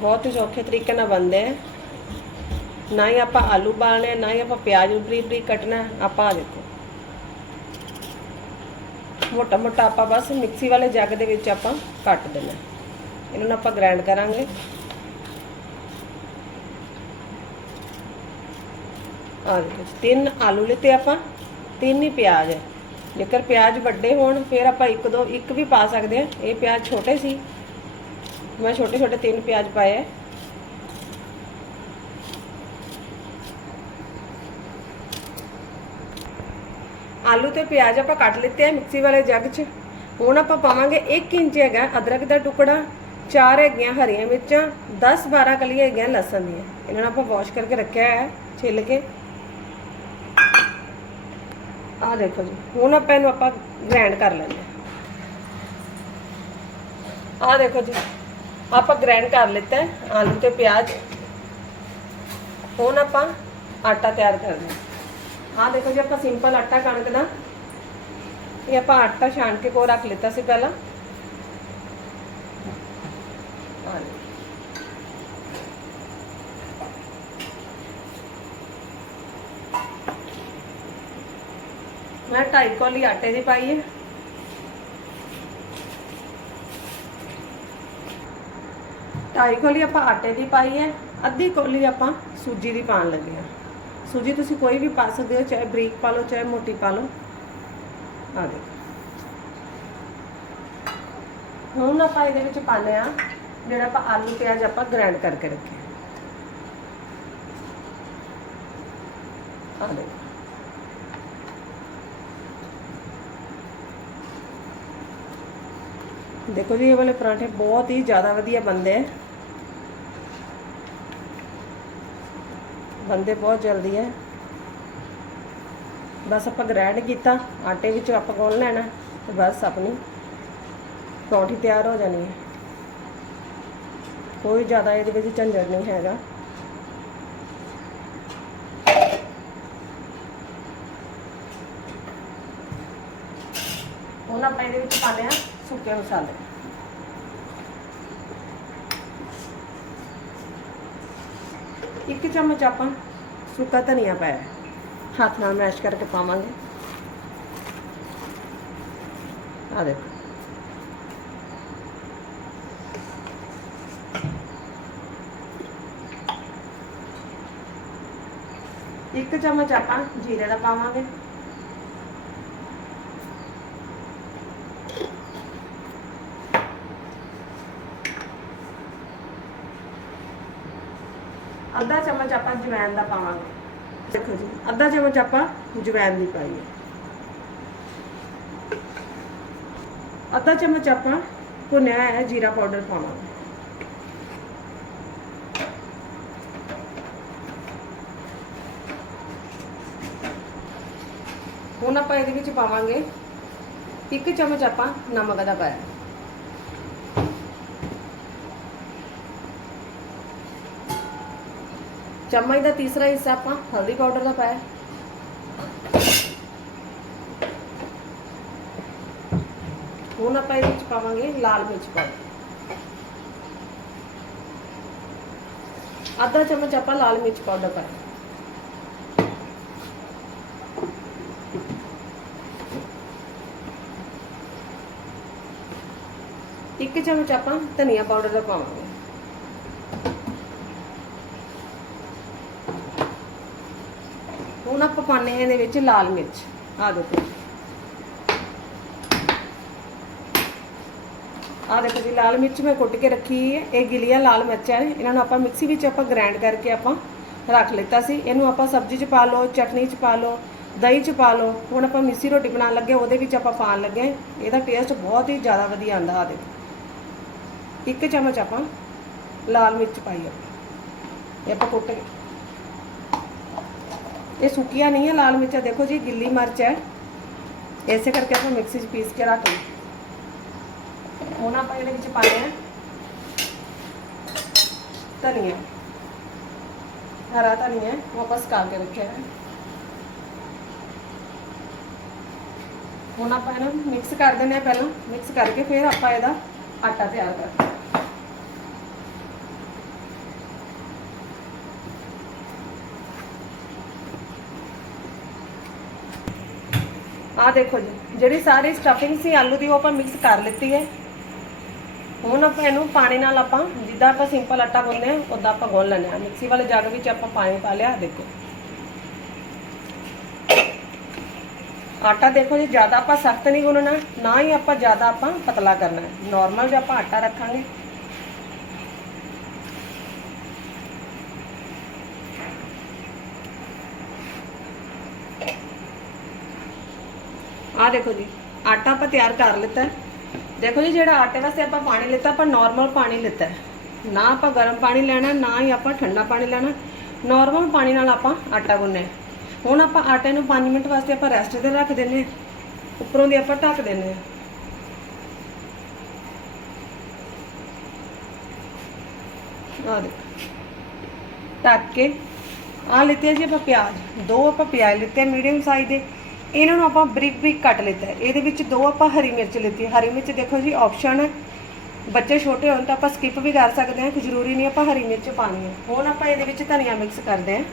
ਬਹੁਤ ਹੀ ਸੌਖੇ ਤਰੀਕੇ ਨਾਲ ਬਣਦੇ ਆ। ਨਾ ਹੀ ਆਪਾਂ ਆਲੂ ਬਾਲਣੇ ਨਾ ਹੀ ਆਪਾਂ ਪਿਆਜ਼ ਨੂੰ ਬਰੀਕ ਬਰੀਕ ਕੱਟਣਾ ਆਪਾਂ ਆ ਦੇਖੋ। ਮੋਟਾ ਮੋਟਾ ਆਪਾਂ ਬਸ ਮਿਕਸੀ ਵਾਲੇ ਜੱਗ ਦੇ ਵਿੱਚ ਆਪਾਂ ਕੱਟ ਦੇਣਾ। ਇਹਨਾਂ ਨੂੰ ਆਪਾਂ ਗ੍ਰਾਈਂਡ ਕਰਾਂਗੇ। ਆ ਤਿੰਨ ਆਲੂ ਲਿੱਤੇ ਆਪਾਂ, ਤਿੰਨ ਹੀ ਪਿਆਜ਼। ਹੈ ਜੇਕਰ ਪਿਆਜ਼ ਵੱਡੇ ਹੋਣ, ਫਿਰ ਆਪਾਂ ਇੱਕ ਦੋ, ਇੱਕ ਵੀ ਪਾ ਸਕਦੇ ਆ। ਇਹ ਪਿਆਜ਼ ਛੋਟੇ ਸੀ। ਮੈਂ ਛੋਟੇ ਛੋਟੇ ਤਿੰਨ ਪਿਆਜ਼ ਪਾਏ ਹੈ ਆਲੂ ਤੇ ਪਿਆਜ਼ ਆਪਾਂ ਕੱਟ ਲਿੱਤੇ ਆ ਮਿਕਸੀ ਵਾਲੇ ਜੱਗ 'ਚ ਹੁਣ ਆਪਾਂ ਪਾਵਾਂਗੇ 1 ਇੰਚ ਹੈਗਾ ਅਦਰਕ ਦਾ ਟੁਕੜਾ ਚਾਰ ਹੈਗੀਆਂ ਹਰੀਆਂ ਮਿਰਚਾਂ 10 12 ਕਲੀਆਂ ਹੈਗੀਆਂ ਲਸਣ ਦੀਆਂ ਇਹਨਾਂ ਨੂੰ ਆਪਾਂ ਵਾਸ਼ ਕਰਕੇ ਰੱਖਿਆ ਹੈ ਛਿੱਲ ਕੇ ਆਹ ਦੇਖੋ ਜੀ ਹੁਣ ਆਪਾਂ ਇਹਨੂੰ ਆਪਾਂ ਗ੍ਰਾਈਂਡ ਕਰ ਲੈਂਦੇ ਹਾਂ ਆਹ ਦੇਖੋ ਜੀ ਆਪਾਂ ਗ੍ਰਾਈਂਡ ਕਰ ਲਿੱਤਾ ਹੈ ਆਲੂ ਤੇ ਪਿਆਜ਼ ਹੁਣ ਆਪਾਂ ਆਟਾ ਤਿਆਰ ਕਰਦੇ ਹਾਂ ਆਹ ਦੇਖੋ ਜੀ ਆਪਾਂ ਸਿੰਪਲ ਆਟਾ ਕਣਕ ਦਾ ਇਹ ਆਪਾਂ ਆਟਾ ਛਾਣ ਕੇ ਕੋ ਰੱਖ ਲਿੱਤਾ ਸੀ ਪਹਿਲਾਂ ਆਹ ਲਓ। ਮੈਂ ਢਾਈ ਕੋਲੀ ਆਟੇ ਦੀ ਪਾਈ ਹੈ ਢਾਈ ਕੋਲੀ ਆਪਾਂ ਆਟੇ ਦੀ ਪਾਈ ਹੈ, ਅੱਧੀ ਕੋਲੀ ਆਪਾਂ ਸੂਜੀ ਦੀ ਪਾਣ ਲੱਗੇ ਆ ਸੂਜੀ ਤੁਸੀਂ ਕੋਈ ਵੀ ਪਾ ਸਕਦੇ ਹੋ, ਚਾਹੇ ਬਰੀਕ ਪਾ ਲਓ, ਚਾਹੇ ਮੋਟੀ ਪਾ ਲਓ। ਆ ਦੇਖੋ। ਹੁਣ ਆਪਾਂ ਇਹਦੇ ਵਿੱਚ ਪਾਣੇ ਆ ਜਿਹੜਾ ਆਪਾਂ ਆਲੂ, ਪਿਆਜ਼ ਆਪਾਂ ਗ੍ਰਾਈਂਡ ਕਰਕੇ ਰੱਖਿਆ ਆ ਦੇਖੋ। ਦੇਖੋ ਜੀ ਇਹ ਵਾਲੇ ਪਰਾਂਠੇ ਬਹੁਤ ਹੀ ਜ਼ਿਆਦਾ ਵਧੀਆ ਬਣਦੇ ਆ ਬਣਦੇ ਬਹੁਤ ਜਲਦੀ ਹੈ ਬਸ ਆਪਾਂ ਗ੍ਰਾਈਂਡ ਕੀਤਾ ਆਟੇ ਵਿੱਚ ਆਪਾਂ ਗੁੰਨ ਲੈਣਾ ਤੇ ਬਸ ਆਪਣੀ ਪਰੌਂਠੀ ਤਿਆਰ ਹੋ ਜਾਣੀ ਹੈ ਕੋਈ ਜ਼ਿਆਦਾ ਇਹਦੇ ਵਿੱਚ ਝੰਜਟ ਨਹੀਂ ਹੈਗਾ ਹੁਣ ਆਪਾਂ ਇਹਦੇ ਵਿੱਚ ਪਾਉਂਦੇ ਆ ਸੁੱਕੇ ਮਸਾਲੇ ਇੱਕ ਚਮਚ ਆਪਾਂ ਸੁੱਕਾ ਧਨੀਆ ਪਾਇਆ ਹੱਥ ਨਾਲ ਮੈਸ਼ ਕਰਕੇ ਪਾਵਾਂਗੇ ਆ ਦੇਖੋ ਇੱਕ ਚਮਚ ਆਪਾਂ ਜੀਰੇ ਦਾ ਪਾਵਾਂਗੇ ਅੱਧਾ ਚਮਚ ਆਪਾਂ ਜਵੈਨ ਦਾ ਪਾਵਾਂਗੇ ਦੇਖੋ ਜੀ ਅੱਧਾ ਚਮਚ ਆਪਾਂ ਜਵੈਨ ਦੀ ਪਾਈ ਹੈ ਅੱਧਾ ਚਮਚ ਆਪਾਂ ਭੁੰਨਿਆ ਹੈ ਜੀਰਾ ਪਾਊਡਰ ਪਾਵਾਂਗੇ ਹੁਣ ਆਪਾਂ ਇਹਦੇ ਵਿੱਚ ਪਾਵਾਂਗੇ ਇੱਕ ਚਮਚ ਆਪਾਂ ਨਮਕ ਦਾ ਪਾਇਆ ਚਮਚ ਦਾ ਤੀਸਰਾ ਹਿੱਸਾ ਆਪਾਂ ਹਲਦੀ ਪਾਊਡਰ ਦਾ ਪਾਇਆ ਹੁਣ ਆਪਾਂ ਇਹਦੇ ਵਿੱਚ ਪਾਵਾਂਗੇ ਲਾਲ ਮਿਰਚ ਪਾਊਡਰ ਅੱਧਾ ਚਮਚ ਆਪਾਂ ਲਾਲ ਮਿਰਚ ਪਾਊਡਰ ਪਾਇਆ ਇੱਕ ਚਮਚ ਆਪਾਂ ਧਨੀਆ ਪਾਊਡਰ ਦਾ ਪਾਵਾਂਗੇ ਪਾਣੇ ਇਹਦੇ ਵਿੱਚ ਲਾਲ ਮਿਰਚ। ਆ ਦੇਖੋ ਆ ਦੇਖੋ ਜੀ, ਲਾਲ ਮਿਰਚ ਮੈਂ ਕੁੱਟ ਕੇ ਰੱਖੀ ਹੈ। ਇਹ ਗਿਲੀਆਂ ਲਾਲ ਮਿਰਚਾਂ ਨੇ। ਇਹਨਾਂ ਨੂੰ ਆਪਾਂ ਮਿਕਸੀ ਵਿੱਚ ਆਪਾਂ ਗ੍ਰਾਈਂਡ ਕਰਕੇ ਆਪਾਂ ਰੱਖ ਲਿੱਤਾ ਸੀ। ਇਹਨੂੰ ਆਪਾਂ ਸਬਜ਼ੀ 'ਚ ਪਾ ਲਓ, ਚਟਨੀ 'ਚ ਪਾ ਲਓ, ਦਹੀਂ 'ਚ ਪਾ ਲਓ। ਹੁਣ ਆਪਾਂ ਮਿੱਸੀ ਰੋਟੀ ਬਣਾਉਣ ਲੱਗੇ ਉਹਦੇ ਵਿੱਚ ਆਪਾਂ ਪਾਣ ਲੱਗੇ ਇਹਦਾ ਟੇਸਟ ਬਹੁਤ ਹੀ ਜ਼ਿਆਦਾ ਵਧੀਆ ਆਉਂਦਾ ਆ ਦੇਖੋ। ਇੱਕ ਚਮਚ ਆਪਾਂ ਲਾਲ ਮਿਰਚ ਪਾਈ ਆਪਾਂ ਇਹ ਆਪਾਂ ਕੁੱਟ ਕੇ ਇਹ ਸੁੱਕੀਆਂ ਨਹੀਂ ਹੈ ਲਾਲ ਮਿਰਚਾਂ ਦੇਖੋ ਜੀ ਗਿੱਲੀ ਮਿਰਚ ਹੈ ਇਸੇ ਕਰਕੇ ਆਪਾਂ ਮਿਕਸੀ 'ਚ ਪੀਸ ਕੇ ਰੱਖ ਲਈ ਹੁਣ ਆਪਾਂ ਇਹਦੇ ਵਿੱਚ ਪਾਣੇ ਆ ਧਨੀਆ ਹਰਾ ਧਨੀਆ ਉਹ ਆਪਾਂ ਸੁਕਾ ਕੇ ਰੱਖਿਆ ਹੈ ਹੁਣ ਆਪਾਂ ਇਹਨੂੰ ਮਿਕਸ ਕਰ ਦਿੰਦੇ ਆ ਪਹਿਲਾਂ ਮਿਕਸ ਕਰਕੇ ਫਿਰ ਆਪਾਂ ਇਹਦਾ ਆਟਾ ਤਿਆਰ ਕਰਾਂਗੇ ਆ ਦੇਖੋ ਜੀ, ਜਿਹੜੀ ਸਾਰੀ ਸਟਫਿੰਗ ਸੀ, ਆਲੂ ਦੀ ਉਹ ਆਪਾਂ ਮਿਕਸ ਕਰ ਲਿੱਤੀ ਹੈ। ਹੁਣ ਆਪਾਂ ਇਹਨੂੰ ਪਾਣੀ ਨਾਲ ਆਪਾਂ, ਜਿੱਦਾਂ ਆਪਾਂ ਸਿੰਪਲ ਆਟਾ ਗੁੰਨਦੇ ਹਾਂ ਉਦਾਂ ਆਪਾਂ ਗੁੰਨ ਲੈਣਾ ਮਿਕਸੀ ਵਾਲੇ ਜੱਗ ਵਿੱਚ ਆਪਾਂ ਪਾਣੀ ਪਾ ਲਿਆ, ਦੇਖੋ। ਆਟਾ ਦੇਖੋ ਜੀ, ਜ਼ਿਆਦਾ ਆਪਾਂ ਸਖਤ ਨਹੀਂ ਗੁੰਨਣਾ, ਨਾ ਹੀ ਆਪਾਂ ਜ਼ਿਆਦਾ ਆਪਾਂ ਪਤਲਾ ਕਰਨਾ। ਹੈ ਨਾਰਮਲ ਜਿਹਾ ਆਪਾਂ ਆਟਾ ਰੱਖਾਂਗੇ ਦੇਖੋ ਜੀ ਆਟਾ ਆਪਾਂ ਤਿਆਰ ਕਰ ਲਿੱਤਾ ਹੈ। ਦੇਖੋ ਜੀ ਜਿਹੜਾ ਆਟੇ ਵਾਸਤੇ ਆਪਾਂ ਪਾਣੀ ਲਿੱਤਾ ਆਪਾਂ ਨਾਰਮਲ ਪਾਣੀ ਲਿੱਤਾ ਹੈ। ਨਾ ਆਪਾਂ ਗਰਮ ਪਾਣੀ ਲੈਣਾ ਨਾ ਹੀ ਆਪਾਂ ਠੰਡਾ ਪਾਣੀ ਲੈਣਾ ਨਾਰਮਲ ਪਾਣੀ ਨਾਲ ਆਪਾਂ ਆਟਾ ਗੁੰਨਿਆ ਹੁਣ ਆਪਾਂ ਆਟੇ ਨੂੰ 5 ਮਿੰਟ ਵਾਸਤੇ ਆਪਾਂ ਰੈਸਟ ਤੇ ਰੱਖ ਦਿੰਨੇ ਹਾਂ ਉੱਪਰੋਂ ਦੀ ਆਪਾਂ ਢੱਕ ਦਿੰਨੇ ਹਾਂ ਆ ਦੇਖੋ ਢੱਕ ਕੇ ਆ ਲਿੱਤੇ ਜੀ ਆਪਾਂ ਪਿਆਜ਼ ਦੋ ਆਪਾਂ ਪਿਆਜ਼ ਲਿੱਤੇ ਮੀਡੀਅਮ ਸਾਈਜ਼ ਦੇ ਇਹਨਾਂ ਨੂੰ ਆਪਾਂ ਬਰੀਕ ਬਰੀਕ ਕੱਟ ਲਿੱਤਾ ਇਹਦੇ ਵਿੱਚ ਦੋ ਆਪਾਂ ਹਰੀ ਮਿਰਚ ਲਿੱਤੀ ਹਰੀ ਮਿਰਚ ਦੇਖੋ ਜੀ ਆਪਸ਼ਨ ਹੈ ਬੱਚੇ ਛੋਟੇ ਹੋਣ ਤਾਂ ਆਪਾਂ ਸਕਿਪ ਵੀ ਕਰ ਸਕਦੇ ਹਾਂ ਕਿ ਜ਼ਰੂਰੀ ਨਹੀਂ ਆਪਾਂ ਹਰੀ ਮਿਰਚ ਪਾਣੀ ਹੈ। ਹੁਣ ਆਪਾਂ ਇਹਦੇ ਵਿੱਚ ਧਨੀਆ ਮਿਕਸ ਕਰਦੇ ਹਾਂ।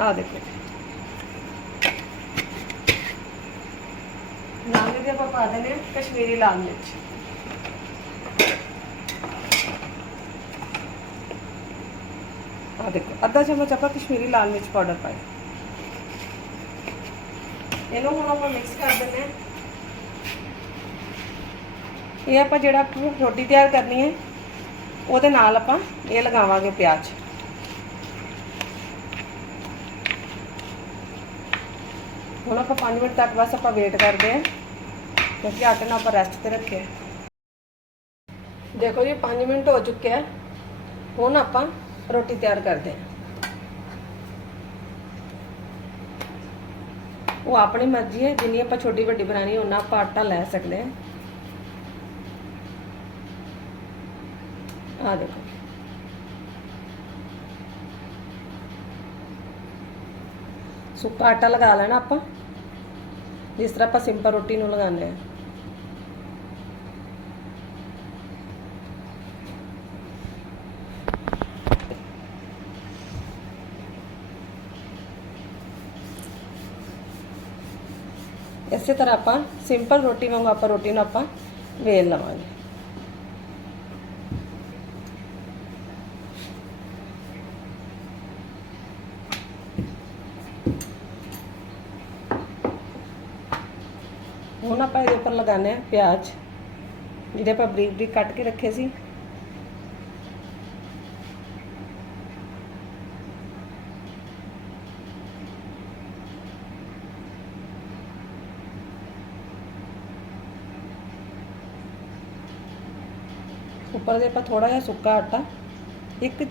ਆ ਦੇਖੋ। ਨਾਲ ਦੇ ਆਪਾਂ ਪਾ ਦਿੰਦੇ ਹਾਂ, ਕਸ਼ਮੀਰੀ ਲਾਲ ਮਿਰਚ। ਆ ਦੇਖੋ ਅੱਧਾ ਚਮਚ ਆਪਾਂ ਕਸ਼ਮੀਰੀ ਲਾਲ ਮਿਰਚ ਪਾਊਡਰ ਪਾਇਆ ਇਹਨੂੰ ਹੁਣ ਆਪਾਂ ਮਿਕਸ ਕਰ ਦਿੰਦੇ ਹਾਂ ਇਹ ਆਪਾਂ ਜਿਹੜਾ ਆਪਾਂ ਰੋਟੀ ਤਿਆਰ ਕਰਨੀ ਹੈ ਉਹਦੇ ਨਾਲ ਆਪਾਂ ਇਹ ਲਗਾਵਾਂਗੇ ਪਿਆਜ਼ ਹੁਣ ਆਪਾਂ 5 ਮਿੰਟ ਤੱਕ ਬਸ ਆਪਾਂ ਵੇਟ ਕਰਦੇ ਹਾਂ ਕਿਉਂਕਿ ਆਟੇ ਨੂੰ ਆਪਾਂ ਰੈਸਟ ਤੇ ਰੱਖਿਆ ਦੇਖੋ ਜੀ 5 ਮਿੰਟ ਹੋ ਚੁੱਕੇ ਆ ਹੁਣ ਆਪਾਂ ਰੋਟੀ ਤਿਆਰ ਕਰਦੇ ਹਾਂ ਉਹ ਆਪਣੀ ਮਰਜ਼ੀ ਹੈ ਜਿੰਨੀ ਆਪਾਂ ਛੋਟੀ ਵੱਡੀ ਬਣਾਣੀ ਉਹਨਾਂ ਆਪਾਂ ਆਟਾ ਲੈ ਸਕਦੇ ਹਾਂ ਆ ਦੇਖੋ ਸੁੱਕਾ ਆਟਾ ਲਗਾ ਲੈਣਾ ਆਪਾਂ ਜਿਸ ਤਰ੍ਹਾਂ ਆਪਾਂ ਸਿੰਪਲ ਰੋਟੀ ਨੂੰ ਲਗਾਉਂਦੇ ਆ ਇਸੇ ਤਰ੍ਹਾਂ ਆਪਾਂ ਸਿੰਪਲ ਰੋਟੀ ਵਾਂਗੂ ਆਪਾਂ ਰੋਟੀ ਨੂੰ ਆਪਾਂ ਵੇਲ ਲਵਾਂਗੇ ਹੁਣ ਆਪਾਂ ਇਹਦੇ ਉੱਪਰ ਲਗਾਉਂਦੇ ਆ ਪਿਆਜ਼ ਜਿਹੜੇ ਆਪਾਂ ਬਰੀਕ ਬਰੀਕ ਕੱਟ ਕੇ ਰੱਖੇ ਸੀ ਉੱਪਰ ਦੇ ਆਪਾਂ ਥੋੜਾ ਜਿਹਾ ਸੁੱਕਾ ਆਟਾ, ਇੱਕ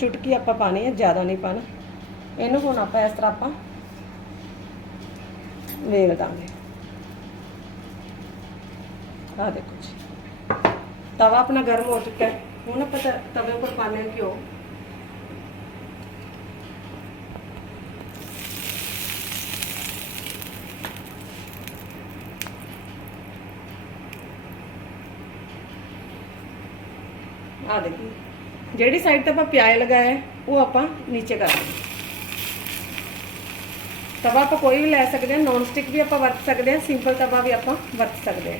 ਚੁਟਕੀ ਆਪਾਂ ਪਾਣੀ ਹੈ, ਜ਼ਿਆਦਾ ਨਹੀਂ ਪਾਣਾ ਇਹਨੂੰ ਹੁਣ ਆਪਾਂ ਇਸ ਤਰ੍ਹਾਂ ਆਪਾਂ ਵੇਲ ਦਾਂਗੇ। ਆ ਦੇਖੋ ਜੀ। ਤਵਾ ਆਪਣਾ ਗਰਮ ਹੋ ਚੁੱਕਾ ਹੈ ਹੁਣ ਆਪਾਂ ਤ- ਤਵੇ ਉੱਪਰ ਪਾਣੇ ਘਿਓ ਆ ਦੇਖੀ ਜਿਹੜੀ ਸਾਈਡ ਤੇ ਆਪਾਂ ਪਿਆਜ਼ ਲਗਾਇਆ, ਉਹ ਆਪਾਂ ਨੀਚੇ ਕਰ ਦਿੰਦੇ ਤਵਾ ਆਪਾਂ ਕੋਈ ਵੀ ਲੈ ਸਕਦੇ ਹਾਂ ਨੌਨ ਸਟਿਕ ਵੀ ਆਪਾਂ ਵਰਤ ਸਕਦੇ ਹਾਂ ਸਿੰਪਲ ਤਵਾ ਵੀ ਆਪਾਂ ਵਰਤ ਸਕਦੇ ਹਾਂ।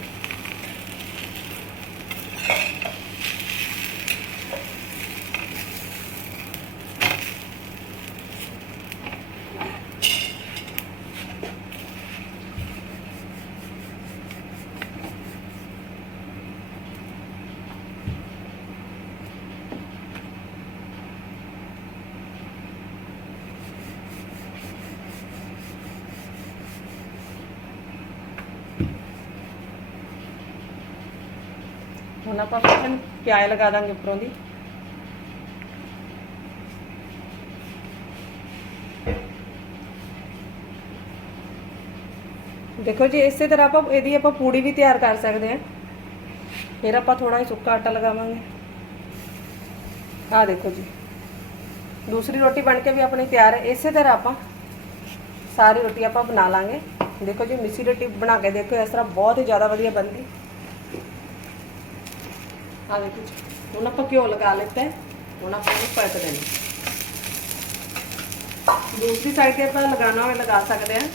ਹੁਣ ਆਪਾਂ ਫਿਰ ਪਿਆਜ਼ ਲਗਾ ਦਾਂਗੇ ਉੱਪਰੋਂ ਦੀ ਦੇਖੋ ਜੀ ਇਸੇ ਤਰ੍ਹਾਂ ਆਪਾਂ ਇਹਦੀ ਆਪਾਂ ਪੂੜੀ ਵੀ ਤਿਆਰ ਕਰ ਸਕਦੇ ਹਾਂ ਫਿਰ ਆਪਾਂ ਥੋੜਾ ਜਿਹਾ ਸੁੱਕਾ ਆਟਾ ਲਗਾਵਾਂਗੇ ਆਹ ਦੇਖੋ ਜੀ ਦੂਸਰੀ ਰੋਟੀ ਬਣ ਕੇ ਵੀ ਆਪਣੀ ਤਿਆਰ ਹੈ ਇਸੇ ਤਰ੍ਹਾਂ ਆਪਾਂ ਸਾਰੀ ਰੋਟੀ ਆਪਾਂ ਬਣਾ ਲਾਂਗੇ ਦੇਖੋ ਜੀ ਮਿੱਸੀ ਰੋਟੀ ਬਣਾ ਕੇ ਦੇਖੋ ਇਸ ਤਰ੍ਹਾਂ ਬਹੁਤ ਹੀ ਜ਼ਿਆਦਾ ਵਧੀਆ ਬਣਦੀ ਆਹ ਦੇਖੋ ਜੀ ਹੁਣ ਆਪਾਂ ਘਿਓ ਲਗਾ ਲਿੱਤਾ ਹੈ ਹੁਣ ਆਪਾਂ ਇਹਨੂੰ ਪਲਟ ਦੇਣੀ ਦੂਸਰੀ ਸਾਈਡ ਤੇ ਆਪਾਂ ਲਗਾਉਣਾ ਹੋਵੇ ਲਗਾ ਸਕਦੇ ਹਾਂ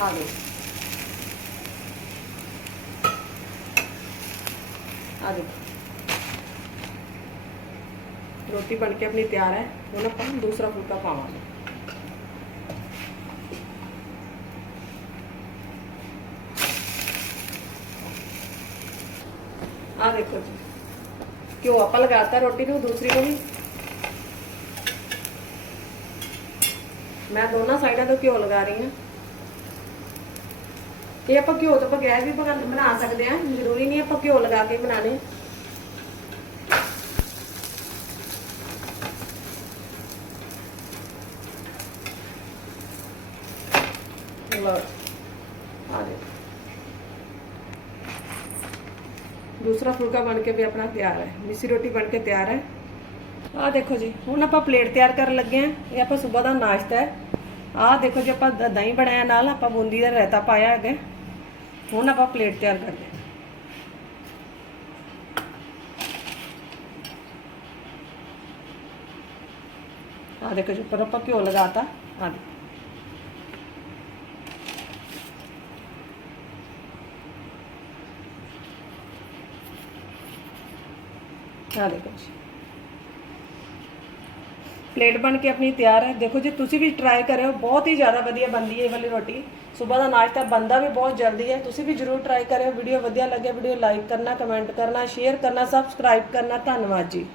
ਆ ਦੇਖੋ ਆ ਦੇਖੋ ਰੋਟੀ ਬਣ ਕੇ ਆਪਣੀ ਤਿਆਰ ਹੈ ਹੁਣ ਆਪਾਂ ਦੂਸਰਾ ਫੁਲਕਾ ਪਾਵਾਂਗੇ ਦੇਖੋ ਜੀ। ਘਿਓ ਆਪਾਂ ਲਗਾਤਾ, ਰੋਟੀ ਨੂੰ ਦੂਸਰੀ ਨੂੰ ਵੀ। ਮੈਂ ਦੋਨਾਂ ਸਾਈਡਾਂ ਤੋਂ ਘਿਓ ਲਗਾ ਰਹੀ ਹਾਂ। ਇਹ ਆਪਾਂ ਘਿਓ ਤੋਂ ਬਗੈਰ ਵੀ ਬਣਾ ਸਕਦੇ ਹਾਂ, ਜ਼ਰੂਰੀ ਨਹੀਂ ਆਪਾਂ ਘਿਓ ਲਗਾ ਕੇ ਹੀ ਬਣਾਣੇ ਫੁਲਕਾ ਬਣ ਕੇ ਵੀ ਆਪਣਾ ਤਿਆਰ ਹੈ ਮਿੱਸੀ ਰੋਟੀ ਬਣ ਕੇ ਤਿਆਰ ਹੈ ਆਹ ਦੇਖੋ ਜੀ ਹੁਣ ਆਪਾਂ ਪਲੇਟ ਤਿਆਰ ਕਰਨ ਲੱਗੇ ਆ ਇਹ ਆਪਾਂ ਸਵੇਰ ਦਾ ਨਾਸ਼ਤਾ ਹੈ ਆਹ ਦੇਖੋ ਜੀ ਆਪਾਂ ਦ- ਦਹੀਂ ਬਣਾਇਆ ਨਾਲ ਆਪਾਂ ਬੂੰਦੀ ਦਾ ਰਾਇਤਾ ਪਾਇਆ ਹੈਗਾ ਹੁਣ ਆਪਾਂ ਪਲੇਟ ਤਿਆਰ ਕਰਦੇ ਹਾਂ ਆਹ ਦੇਖੋ ਜੀ ਉੱਪਰ ਆਪਾਂ ਘਿਓ ਲਗਾਤਾ ਆਹ ਦੇਖੋ ਆਹ ਦੇਖੋ ਜੀ। ਪਲੇਟ ਬਣ ਕੇ ਆਪਣੀ ਤਿਆਰ ਹੈ। ਦੇਖੋ ਜੀ, ਤੁਸੀਂ ਵੀ ਟਰਾਈ ਕਰਿਓ। ਬਹੁਤ ਹੀ ਜ਼ਿਆਦਾ ਵਧੀਆ ਬਣਦੀ ਹੈ ਇਹ ਵਾਲੀ ਰੋਟੀ। ਸਵੇਰ ਦਾ ਨਾਸ਼ਤਾ ਬੰਦਾ ਵੀ ਬਹੁਤ ਜਲਦੀ ਹੈ। ਤੁਸੀਂ ਵੀ ਜਰੂਰ ਟਰਾਈ ਕਰਿਓ। ਵੀਡੀਓ ਵਧੀਆ ਲੱਗਿਆ, ਵੀਡੀਓ ਲਾਈਕ ਕਰਨਾ ਕਮੈਂਟ ਕਰਨਾ ਸ਼ੇਅਰ ਕਰਨਾ ਸਬਸਕ੍ਰਾਈਬ ਕਰਨਾ। ਧੰਨਵਾਦ ਜੀ।